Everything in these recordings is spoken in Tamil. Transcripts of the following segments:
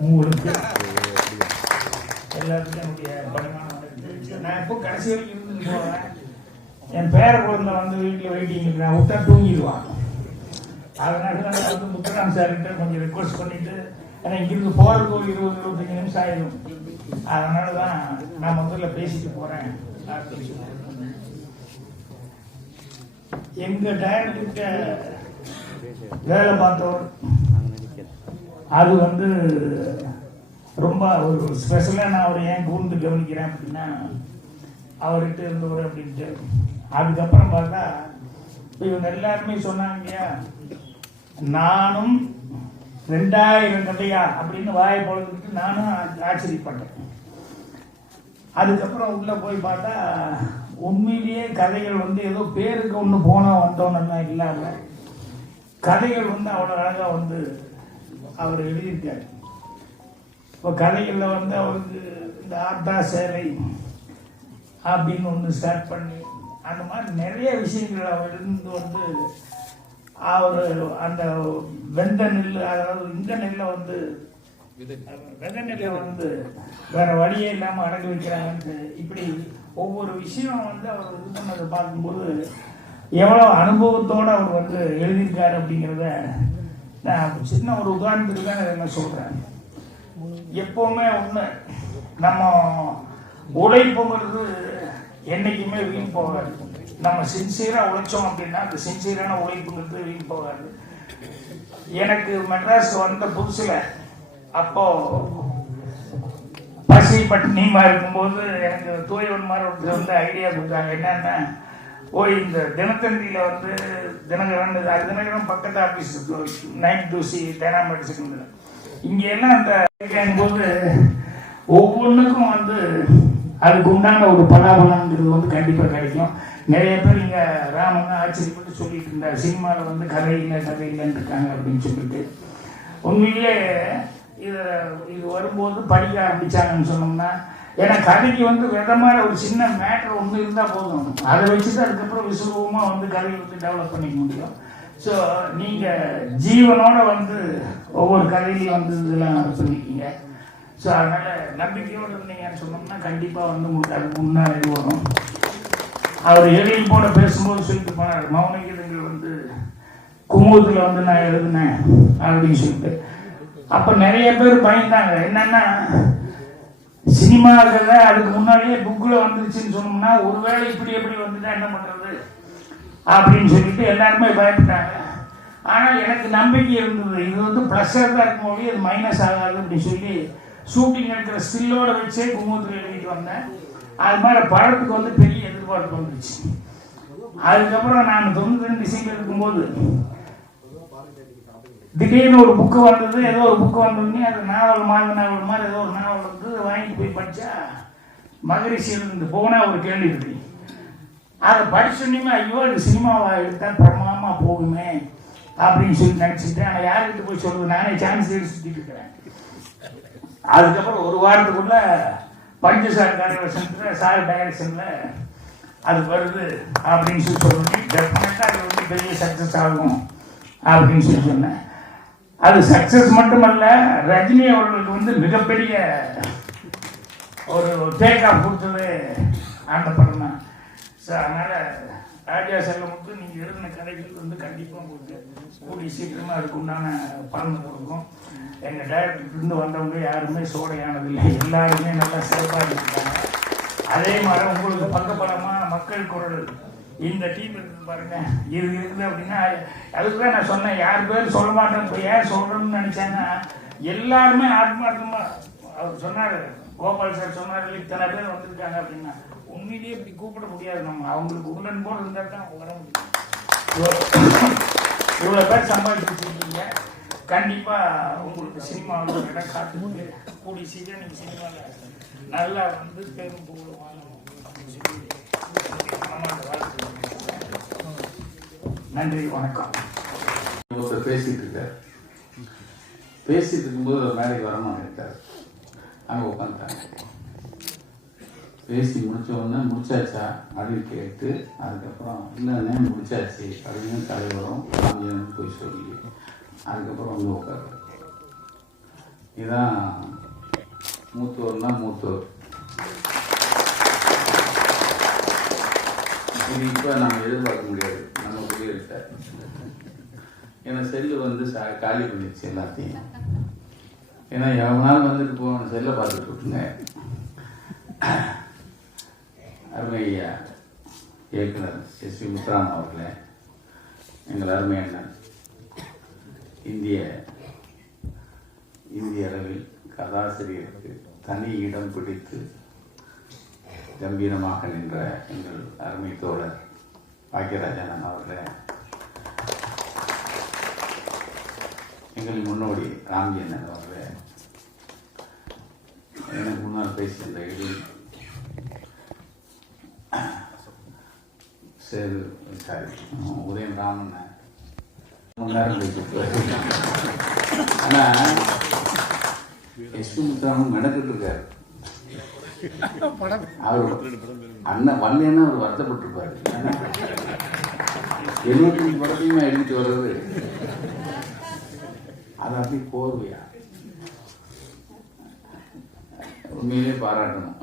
உங்களுக்கு. எல்லாத்துக்கும் என்னுடைய தெரிவிச்சுக்கிறேன். நான் இப்போ கடைசி வரைக்கும் இருந்து போவேன் என் பேர குழந்தை வந்து வீட்டில் வெயிட்டிங் நான் விட்டா தூங்கிடுவான் அதனால நான் வந்து முத்துராம் சார்கிட்ட கொஞ்சம் ரெக்வஸ்ட் பண்ணிட்டு ஏன்னா இங்கிருந்து போகிறதுக்கு ஒரு இருபது இருபத்தஞ்சு நிமிஷம் ஆயிடும். அதனால தான் நான் முதல்ல பேசிட்டு போகிறேன் அப்படின்னு சொல்லிட்டு எங்க டைரக்டர்கிட்ட வேலை பார்த்தவர் அது வந்து ரொம்ப ஒரு ஸ்பெஷலாக நான் அவரை ஏன் கூர்ந்து கவனிக்கிறேன் அப்படின்னா அவர்கிட்ட இருந்தவர் அப்படின்ட்டு. அதுக்கப்புறம் பார்த்தா இப்போ இவங்க எல்லாருமே சொன்னாங்க நானும் ரெண்டாயிரம் கதையா அப்படின்னு வாயை பொழுதுட்டு நானும் ஆச்சரியப்பட்டேன். அதுக்கப்புறம் உள்ளே போய் பார்த்தா உண்மையிலேயே கதைகள் வந்து ஏதோ பேருக்கு ஒன்று போனால் வந்தோன்னு இல்லாமல் கதைகள் வந்து அவ்வளோ அழகாக வந்து அவர் எழுதியிருக்காரு. இப்போ கதைகளில் வந்து அவருக்கு இந்த ஆட்டா சேவை அப்படின்னு ஒன்று ஸ்டார்ட் பண்ணி அந்த மாதிரி நிறைய விஷயங்கள் அவர் இருந்து வந்து அவர் அந்த வெந்த நெல் அதாவது இந்த நெல்லை வந்து வெந்த நெல்லை வந்து வேற வழியே இல்லாமல் அடங்கி வைக்கிறாங்கன்ட்டு இப்படி ஒவ்வொரு விஷயம் வந்து அவர் இது பண்ணதை பார்க்கும்போது எவ்வளோ அனுபவத்தோடு அவர் வந்து எழுதியிருக்காரு அப்படிங்கிறத சின்ன ஒரு உதாரணத்துக்கு தான் என்ன சொல்கிறேன் எப்பவுமே ஒன்று நம்ம உழைப்புங்கிறது என்னைக்குமே வீண் போகாது. நம்ம சின்சியரா உழைச்சோம் அப்படின்னா அந்த சின்சியரான உழைப்புங்கிறது வீண் போகாது. எனக்கு மெட்ராஸ் வந்த புதுசுல அப்போ பசி பட்டினிமா இருக்கும்போது எனக்கு தூயவன் மாதிரி ஒருத்தர் வந்து ஐடியா கொடுத்தாங்க. என்னன்னா ஓய் இந்த தினத்தந்தியில் வந்து தினகரன் அது தினகரன் பக்கத்து ஆஃபீஸ் நைட் தூசி டெனாமெட்ஸ் இங்க எல்லாம் அந்த போது ஒவ்வொன்றுக்கும் வந்து அதுக்கு உண்டான ஒரு பலாபலங்கிறது வந்து கண்டிப்பாக கிடைக்கும். நிறைய பேர் இங்கே ராமன் ஆச்சரியப்பட்டு சொல்லிட்டு இருந்தார். சினிமாவில் வந்து கதை இல்லை கதை இல்லைன்னு இருக்காங்க அப்படின்னு சொல்லிட்டு. உண்மையிலே இது இது வரும்போது படிக்க ஆரம்பிச்சாங்கன்னு சொன்னோம்னா ஏன்னா கதைக்கு வந்து விதமான ஒரு சின்ன மேட்டர் ஒன்று இருந்தால் போதும். அதை வச்சு தான் அதுக்கப்புறம் விசுவமாக வந்து கதையை வந்து டெவலப் பண்ணிக்க முடியும். ஸோ நீங்கள் ஜீவனோட வந்து ஒவ்வொரு கதையிலையும் வந்து இதெல்லாம் சொல்லிக்கிங்க. ஸோ அதனால் நம்பிக்கையோடு இருந்தீங்கன்னு சொன்னோம்னா கண்டிப்பாக வந்து உங்களுக்கு அதுக்கு முன்னாடி வரும். அவர் எழில் போட பேசும்போது சொல்லிட்டு போனார் மௌனகீதங்கள் வந்து குமுதத்தில் வந்து நான் எழுதினேன் அப்படின்னு சொல்லிட்டு. அப்போ நிறைய பேர் பயந்தாங்க. என்னன்னா சினிமா கதை அதுக்கு முன்னாடியே புக்கில் வந்துருச்சுன்னு சொன்னோம்னா ஒருவேளை இப்படி எப்படி வந்துட்டா என்ன பண்ணுறது அப்படின்னு சொல்லிட்டு எல்லாருமே பயப்பட்டாங்க. ஆனால் எனக்கு நம்பிக்கை இருந்தது. இது வந்து ப்ளஸ்ஸாக தான் இருக்கும் அது மைனஸ் ஆகாது அப்படின்னு சொல்லி ஷூட்டிங் எடுக்கிற ஸ்டில்லோட வச்சே குமுதத்தில் எழுதிட்டு வந்தேன். அது மாதிரி படத்துக்கு வந்து பெரிய எதிர்பார்ப்பு வந்துச்சு. அதுக்கப்புறம் நான் தொண்ணூத்தி ரெண்டு சீக்கிரம் இருக்கும்போது திடீர்னு ஒரு புக்கு வந்தது ஏதோ ஒரு புக்கு வந்தோடனே அது நாவல் மாத நாவல் மாதிரி ஏதோ ஒரு நாவல் வந்து வாங்கிட்டு போய் படித்தா மகரிஷியிலிருந்து போனால் ஒரு கேள்வி இருக்கு. அதை படிச்சோன்னே ஐயோ இது சினிமாவாக எடுத்தால் பிரமாமா போகுமே அப்படின்னு சொல்லி நினச்சிட்டு ஆனால் யார்கிட்ட போய் சொல்லுவேன் நானே சான்ஸ் எடுத்து சுற்றிட்டு இருக்கிறேன். அதுக்கப்புறம் ஒரு வாரத்துக்குள்ள பஞ்சசார் டைரக்ஷனில் சார் டைரக்ஷனில் அது வருது அப்படின்னு சொல்லி சொல்லி டெஃபினட்டாக அது வந்து பெரிய சக்ஸஸ் ஆகும் அப்படின்னு சொல்லி சொன்னேன். அது சக்ஸஸ் மட்டுமல்ல ரஜினி அவர்களுக்கு வந்து மிகப்பெரிய ஒரு டேக் ஆஃப் கொடுத்தது அந்த படம் தான். ஸோ அதனால் ராஜா செல்லமுக்கு நீங்கள் எழுதின கதைகள் வந்து கண்டிப்பாக உங்களுக்கு கூடி சீக்கிரமாக அதுக்கு உண்டான பலன் கொடுக்கும். எங்கள் டேரக்டர்லேருந்து வந்தவங்க யாருமே சோடையானதில்லை. எல்லாருமே நல்லா சிறப்பாக இருக்காங்க அதே மாதிரி உங்களுக்கு பக்கபலமான மக்கள் குரல் இந்த டீம் இருக்குது பாருங்க. இது இருக்குது அப்படின்னா அதுக்கு தான் நான் சொன்னேன். யார் பேர் சொல்ல மாட்டேன் ஏன் சொல்கிறேன்னு நினச்சேன்னா எல்லாருமே ஆத்மார்த்தமா அவர் சொன்னார். கோபால் சார் சொன்னார் இத்தனை பேர் வந்திருக்காங்க அப்படின்னா. உண்மையிலேயே இப்படி கூப்பிட முடியாது நம்ம. அவங்களுக்கு உடன் போல் இருந்தால் தான் வர முடியும். இவ்வளோ- பேர் சம்பாதிச்சு வச்சுருக்கீங்க. கண்டிப்பாக உங்களுக்கு சினிமாவில் ஒரு இடம் காத்து கூடிய சீக்கிரம் நீங்கள் சினிமாவில் நல்லா வந்து பெரும் புகழ் வாங்கணும் நன்றி வணக்கம். ஒருத்தர் பேசிட்டு இருக்கார். பேசிட்டு இருக்கும்போது ஒரு மேடைக்கு வரணும் இருக்கார் அங்கே உட்காந்துட்டாங்க பேசி முடிச்ச உடனே முடிச்சாச்சா அப்படின்னு கேட்டு அதுக்கப்புறம் இல்லைண்ணே முடிச்சாச்சு அப்படின்னு தலைவரும் சாமியாரும் போய் சொல்லி அதுக்கப்புறம் வந்து உட்காரு இதுதான் மூத்தோர்னா மூத்தோர். இது இப்போ நான் எதிர்பார்க்க முடியாது. நம்ம குடியிருக்க ஏன்னா செல்லு வந்து சா காலி பண்ணிடுச்சு எல்லாத்தையும். ஏன்னா எவனாலும் வந்துட்டு போன செல்லை பார்த்துட்டு விட்டுங்க அருமை ஐயா இயக்குனர் எஸ் வி முத்துராமன் அவர்களே எங்கள் அருமை அண்ணன் இந்திய இந்திய அளவில் கதாசிரியருக்கு தனி இடம் பிடித்து கம்பீரமாக நின்ற எங்கள் அருமை தோழர் பாக்கியராஜன் அவர்களே. எங்கள் முன்னோடி ராம்ஜி அண்ணன் அவர்களே. எனக்கு முன்னால் பேசியிருந்த இடி சரி சாரி உதயம் ராமன். முன்னாடி ஆனால் எஸ்பி முத்துராமன் மெனக்கிட்டு இருக்காரு அவர் அண்ணன் வரலன்னா அவர் வருத்தப்பட்டிருப்பாரு. ஏன்னா, எழுபத்தஞ்சு படத்தையுமே எழுதிட்டு வர்றது. அது அப்படி போர்வையா? உண்மையிலே பாராட்டணும்.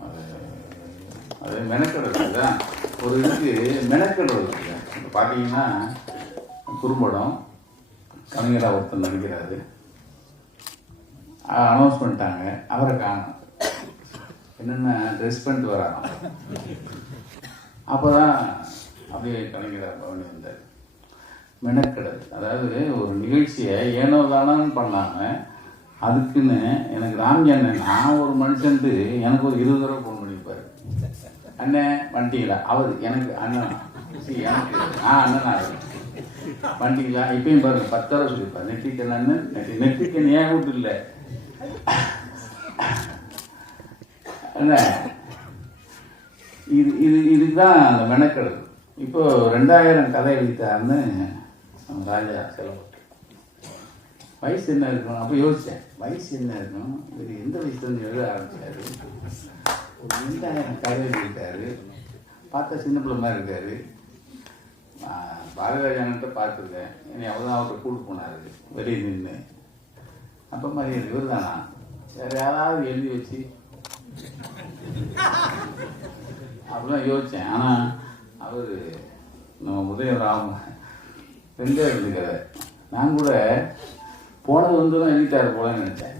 அது மெனக்கடல் தான். ஒரு இதுக்கு மெனக்கடல் இப்போ பார்த்தீங்கன்னா குறும்படம் கவிஞராக ஒருத்தர் நடிக்கிறாரு. அனௌன்ஸ் பண்ணிட்டாங்க. அவரை காணும். என்னென்ன ட்ரெஸ் பண்ணிட்டு வராராம் அப்போ தான் அப்படியே கலைஞர் பவனி வந்தார். மெனக்கடல். அதாவது ஒரு நிகழ்ச்சியை ஏனோ தானோன்னு பண்ணாங்க அதுக்குன்னு எனக்கு ராம்ஜி அண்ணன் நான் ஒரு மனுஷன்ட்டு எனக்கு ஒரு இருபது தடவை ஃபோன் பண்ணியிருப்பார். அண்ணன் வந்துட்டீங்களா அவர் எனக்கு அண்ணன். எனக்கு. ஆ அண்ணன் அவர் வந்துட்டீங்களா இப்பயும் பாருங்க பத்து தடவை சொல்லியிருப்பார். நெற்றிக்கன் அண்ணன் நெற்றி நெற்றிக்கன் ஏன் கூட்டு இல்லை. என்ன? இது இது இதுக்கு தான் அந்த மெனக்கெடுது இப்போ ரெண்டாயிரம் கதை எழுதிட்டாருன்னு நம்ம ராஜா செலவு வயசு என்ன இருக்கணும்? அப்போ யோசித்தேன் வயசு என்ன இருக்கணும்? இவர் எந்த வயசுலேருந்து எழுத ஆரம்பித்தார் ஒரு ரெண்டாயிரம் கதை எழுதிட்டாரு பார்த்தா சின்ன பிள்ளை மாதிரி இருக்காரு. பாரதிராஜான்கிட்ட பார்த்துருக்கேன் என்னை அவ்வளோதான் அவர்கிட்ட கூட்டு போனார். வெளியே நின்று அப்போ மாதிரி இவர் தானா வேறு யாராவது எழுதி வச்சு அப்படிலாம் யோசித்தேன் ஆனால் அவர் நம்ம உதயராம் ரெண்டே ரெண்டு கதை நான் கூட போனது வந்து தான் எழுதிட்டார் போலன்னு நினச்சேன்.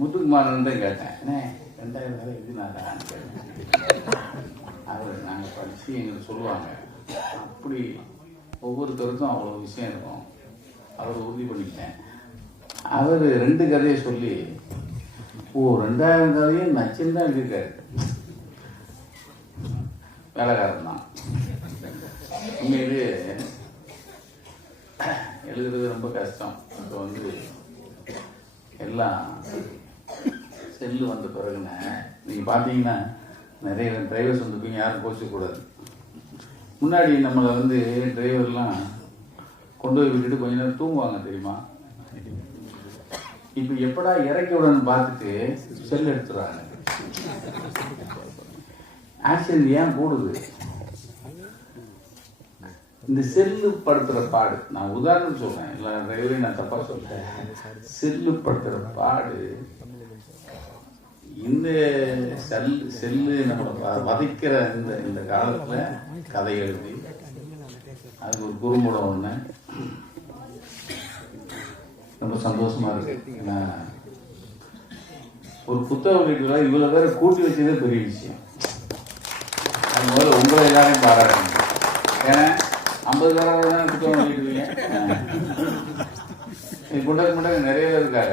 முத்துக்குமாரன்ட்டு கேட்டேன் என்ன ரெண்டாயிரம் கதை எழுதினாரான்னு கேட்டேன். அவர் நாங்கள் படித்து எங்களுக்கு சொல்லுவாங்க. அப்படி ஒவ்வொருத்தருக்கும் அவ்வளோ விஷயம் இருக்கும். அவர் உறுதி பண்ணிக்கிட்டேன். அவர் ரெண்டு கதையை சொல்லி ஓ ரெண்டாயிரம் கதையும் நச்சுன்னு தான் எழுதியிருக்காரு. வேலைக்காரன் தான். உண்மையிலே எழுதுறது ரொம்ப கஷ்டம். இப்போ வந்து எல்லாம் செல்லு வந்த பிறகுன நீங்கள் பார்த்தீங்கன்னா நிறைய டிரைவர்ஸ் வந்திருப்பீங்க யாரும் கோச்சிக்கூடாது முன்னாடி நம்மளை வந்து டிரைவர்லாம் கொண்டு போய் விட்டுட்டு கொஞ்ச நேரம் தூங்குவாங்க தெரியுமா? இப்போ எப்படா இறக்கி விடணும் பார்த்துட்டு செல் எடுத்துறாங்க ஆக்சிடென்ட் ஏன் கூடுது இந்த செல்லு படுத்துற பாடு நான் உதாரணம் சொல்றேன் இல்லை டிரைவரையும் நான் தப்பா சொல்றேன். செல்லு படுத்துற பாடு இந்த செல் செல்லு நம்மளை வதைக்கிற இந்த இந்த காலத்துல கதை எழுதி அதுக்கு ஒரு குறும்படம் ஒன்று ரொம்ப சந்தோஷமா இருக்கு. ஏன்னா ஒரு புத்தக வெளியீட்டுல இவ்வளவு பேரை கூட்டி வச்சதே பெரிய விஷயம். அது முதல்ல உங்களை எல்லாரையும் பாராட்டணும். ஏன்னா ஐம்பது பேரோட தான் புத்தகம் வெளியிடுவீங்க இது முன்னாடி முன்னாடி நிறைய பேர்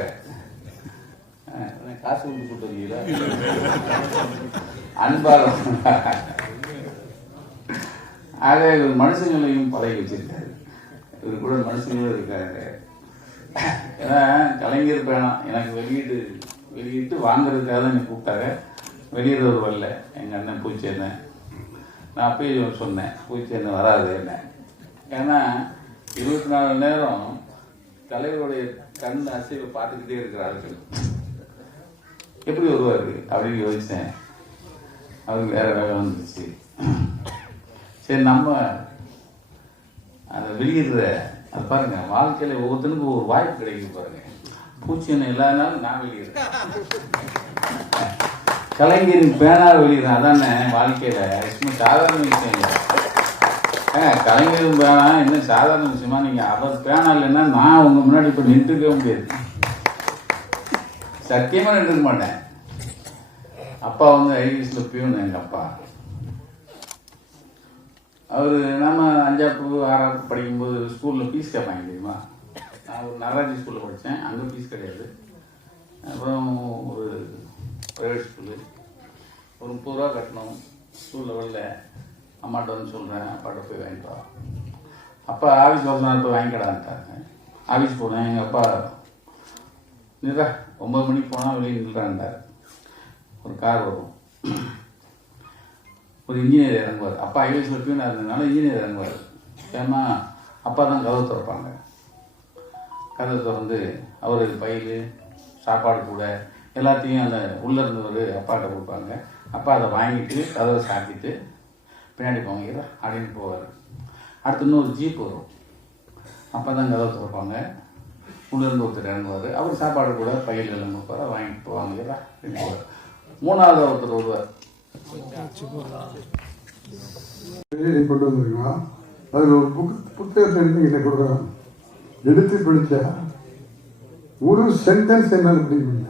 என்ன காசு கொடுத்து கூட்டு வந்தீங்களா? அன்பாரம் ஆக இவர் மனுஷங்களையும் பழகி வச்சிருக்காரு. இவர் கூட மனுஷங்களும் இருக்காங்க ஏன்னா கலைஞர் பேணம் எனக்கு வெளியீடு வெளியிட்டு வாங்குறதுக்காக தான் நீ கூப்பிட்டாங்க. வெளியிடவர் வரல எங்கள் அண்ணன் பூச்சேன்னு நான் அப்பயும் சொன்னேன் பூச்சேன்னு வராது என்ன. ஏன்னா இருபத்தி நாலு மணி நேரம் தலைவருடைய கண் அசைவை பார்த்துக்கிட்டே இருக்கிறார்கள் எப்படி வருவார் அப்படின்னு யோசித்தேன் அவருக்கு வேற வேலை வந்துச்சு சரி நம்ம அதை வெளியிடுற அது பாருங்க வாழ்க்கையில ஒவ்வொருத்தனுக்கு ஒரு வாய்ப்பு கிடைக்குது பாருங்க. பூச்சி எண்ணெய் இல்லாத நாள் நான் வெளியிடுறேன் கலைஞரின் பேனா வெளியிடுறேன். அதானே வாழ்க்கையில? சும்மா சாதாரண விஷயம் இல்லை. ஏ கலைஞரும் பேனா என்ன சாதாரண விஷயமா? நீங்க அவர் பேனா இல்லைன்னா நான் உங்க முன்னாடி இப்ப நின்றுக்கவே முடியாது. சத்தியமா நின்றுக்க மாட்டேன். அப்பா வந்து ஐவிஎஸ்ல பியூன் எங்க அப்பா. அவர் நம்ம அஞ்சாப்பு ஆறாப்பு படிக்கும்போது ஸ்கூலில் ஃபீஸ் கேட்பாங்க தெரியுமா? நான் ஒரு நடராஜி ஸ்கூலில் படித்தேன் அங்கே ஃபீஸ் கிடையாது. அப்புறம் ஒரு ப்ரைவேட் ஸ்கூலு ஒரு முப்பது ரூபா கட்டணும் ஸ்கூல் லெவலில் அம்மாட்ட வந்து சொல்கிறேன் அப்பாட்ட போய் வாங்கிட்டு வா. அப்பா ஆஃபீஸ் வரலாம் போய் வாங்கிக்கடான்ட்டாங்க ஆஃபீஸ் போனேன் எங்கள் அப்பா நிறா ஒம்பது மணிக்கு போனால் வெளியே நில்றாண்டார் ஒரு கார் வரும். ஒரு இன்ஜினியர் இறங்குவார். அப்பா ஐவிஎஸ்ல பியூனாக இருந்ததுனால இன்ஜினியர் இறங்குவார். ஏன்னா அப்பா தான் கதவு திறப்பாங்க. கதவு திறந்து அவர் பையில் சாப்பாடு கூட எல்லாத்தையும் அந்த உள்ளே இருந்தவர் அப்பாட்ட கொடுப்பாங்க. அப்பா அதை வாங்கிட்டு கதவை சாத்திட்டு பின்னாடி போவீங்களா அப்படின்னு போவார். அடுத்து இன்னொரு ஜீப் வரும். அப்பா தான் கதவை திறப்பாங்க. உள்ளேருந்து ஒருத்தர் இறங்குவார். அவர் சாப்பாடு கூட பையில் எல்லாம் கொடுப்பாரு. வாங்கிட்டு போவாங்க அப்படின்னு போவார். மூணாவது ஒருத்தர் வருவார். கொண்டு வந்திருக்கான் அதில் ஒரு புக் புத்தகத்தை எடுத்து கிட்ட கொடுக்குறாங்க? எடுத்து படித்தா ஒரு சென்டென்ஸ் என்னால் பிடிக்க முடியல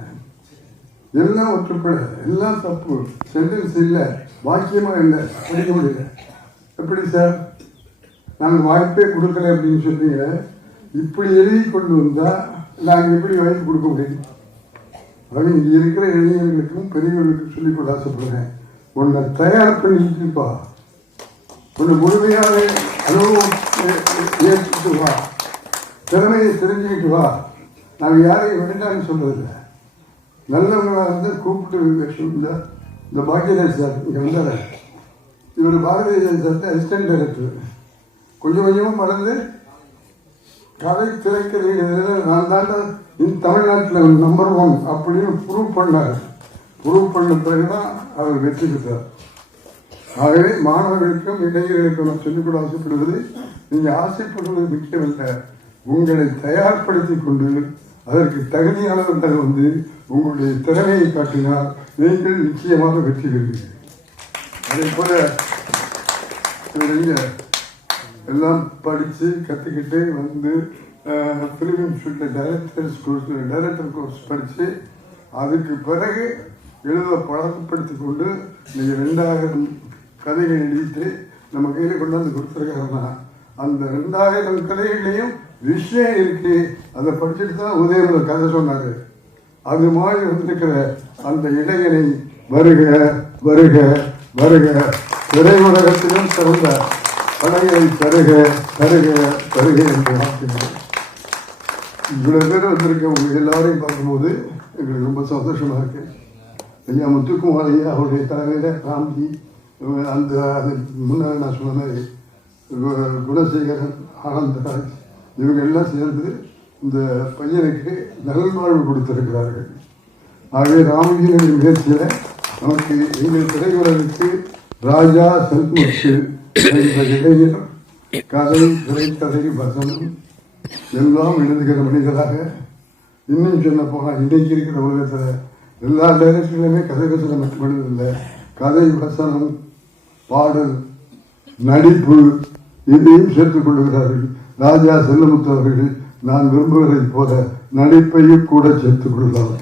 எல்லாம் ஒற்றுப்பட எல்லாம் தப்பு. சென்டென்ஸ் இல்லை வாக்கியமாக இல்லை படிக்க முடியல. எப்படி சார்? நாங்கள் வாய்ப்பே கொடுக்கல அப்படின்னு சொன்னீங்க. இப்படி எழுதி கொண்டு வந்தால் நாங்கள் எப்படி வாய்ப்பு கொடுக்க முடியும்? அப்படின்னு இங்கே இருக்கிற இளைஞர்களுக்கும் பெரியவர்களுக்கும் சொல்லிக்கொள்ள ஆசைப்படுறேன். உன்னை தயார் பண்ணிப்பா உன்னை முழுமையாக அனுபவம் ஏற்றுட்டு வா. திறமையை தெரிஞ்சுக்கிட்டு வா. நாங்கள் யாரையும் வேண்டாம்னு சொல்றதில்ல. நல்லவங்களாக இருந்தால் கூப்பிட்டு சொல்லுங்க. இந்த பாக்யராஜ் சார் இங்கே வந்தார். இவர் பாரதிய சார் அசிஸ்டன்ட் டைரக்டர் கொஞ்சம் கொஞ்சமாக மறந்து கதை திரைக்கதை நான் தான் இந்த தமிழ்நாட்டில் நம்பர் ஒன் அப்படின்னு ப்ரூவ் பண்ணார். ப்ரூவ் பண்ண பிறகுதான் அவர் வெற்றி பெற்றார். ஆகவே மாணவர்களுக்கும் இளைஞர்களுக்கும் சொல்லிக்கூட ஆசைப்படுவது நீங்கள் ஆசைப்படுவது முக்கியமல்ல. உங்களை தயார்படுத்தி கொண்டு அதற்கு தகுதியானவர்கள் வந்து உங்களுடைய திறமையை காட்டினால் நீங்கள் நிச்சயமாக வெற்றி பெறுவீர்கள். அதே போல இவங்க எல்லாம் படித்து கற்றுக்கிட்டு வந்து ஃபிலிம் இன்ஸ்டியூட்டில் டைரக்டர்ஸ் கோர்ஸ் டைரக்டர் கோர்ஸ் படித்து அதுக்கு பிறகு எழுத பழக்கப்படுத்தி கொண்டு நீங்கள் ரெண்டாயிரம் கதைகள் எழுதிட்டு நம்ம கையில் கொண்டாந்து கொடுத்துருக்காருன்னா அந்த ரெண்டாயிரம் கதைகளையும் விஷயம் இருக்கு. அதை படிச்சுட்டு தான் உதயநிலை கதை சொன்னார். அது மாதிரி வந்திருக்கிற அந்த இளைஞனை வருக வருக வருக. திரையுலகத்திலும் சிறந்த படையை தருக தருக தருக என்று வாழ்த்துகிறேன் இவ்வளவு பேர் வந்திருக்க உங்க எல்லாரையும் பார்க்கும்போது எங்களுக்கு ரொம்ப சந்தோஷமா இருக்கு. ஐயா முத்துக்குமார் ஐயா அவருடைய தலைமையில் ராம்ஜி இவங்க அந்த அது முன்னாடி நான் சொன்ன மாதிரி கு- குணசேகரன் ஆனந்தராஜ் இவங்க எல்லாம் சேர்ந்து இந்த பையனுக்கு நல்வாழ்வு கொடுத்திருக்கிறார்கள் ஆகவே ராமஜியின் முயற்சியில நமக்கு எங்கள் திரையுலகிற்கு ராஜா செல்முத்து என்ற இளைஞர் கதை திரைக்கதை வசனம் எல்லாம் எழுதுகிற மனிதராக இன்னும் சொல்ல போனால் இன்னைக்கு இருக்கிற உலகத்தில் எல்லா டைரக்டர்களுமே கதை பேசல மட்டும் இல்லை கதை வசனம் பாடல் நடிப்பு இதையும் சேர்த்துக் கொள்கிறார்கள் ராஜா செல்லமுத்து அவர்கள் நான் விரும்புவதைப் போல நடிப்பையும் கூட சேர்த்துக் கொள்ளலாம்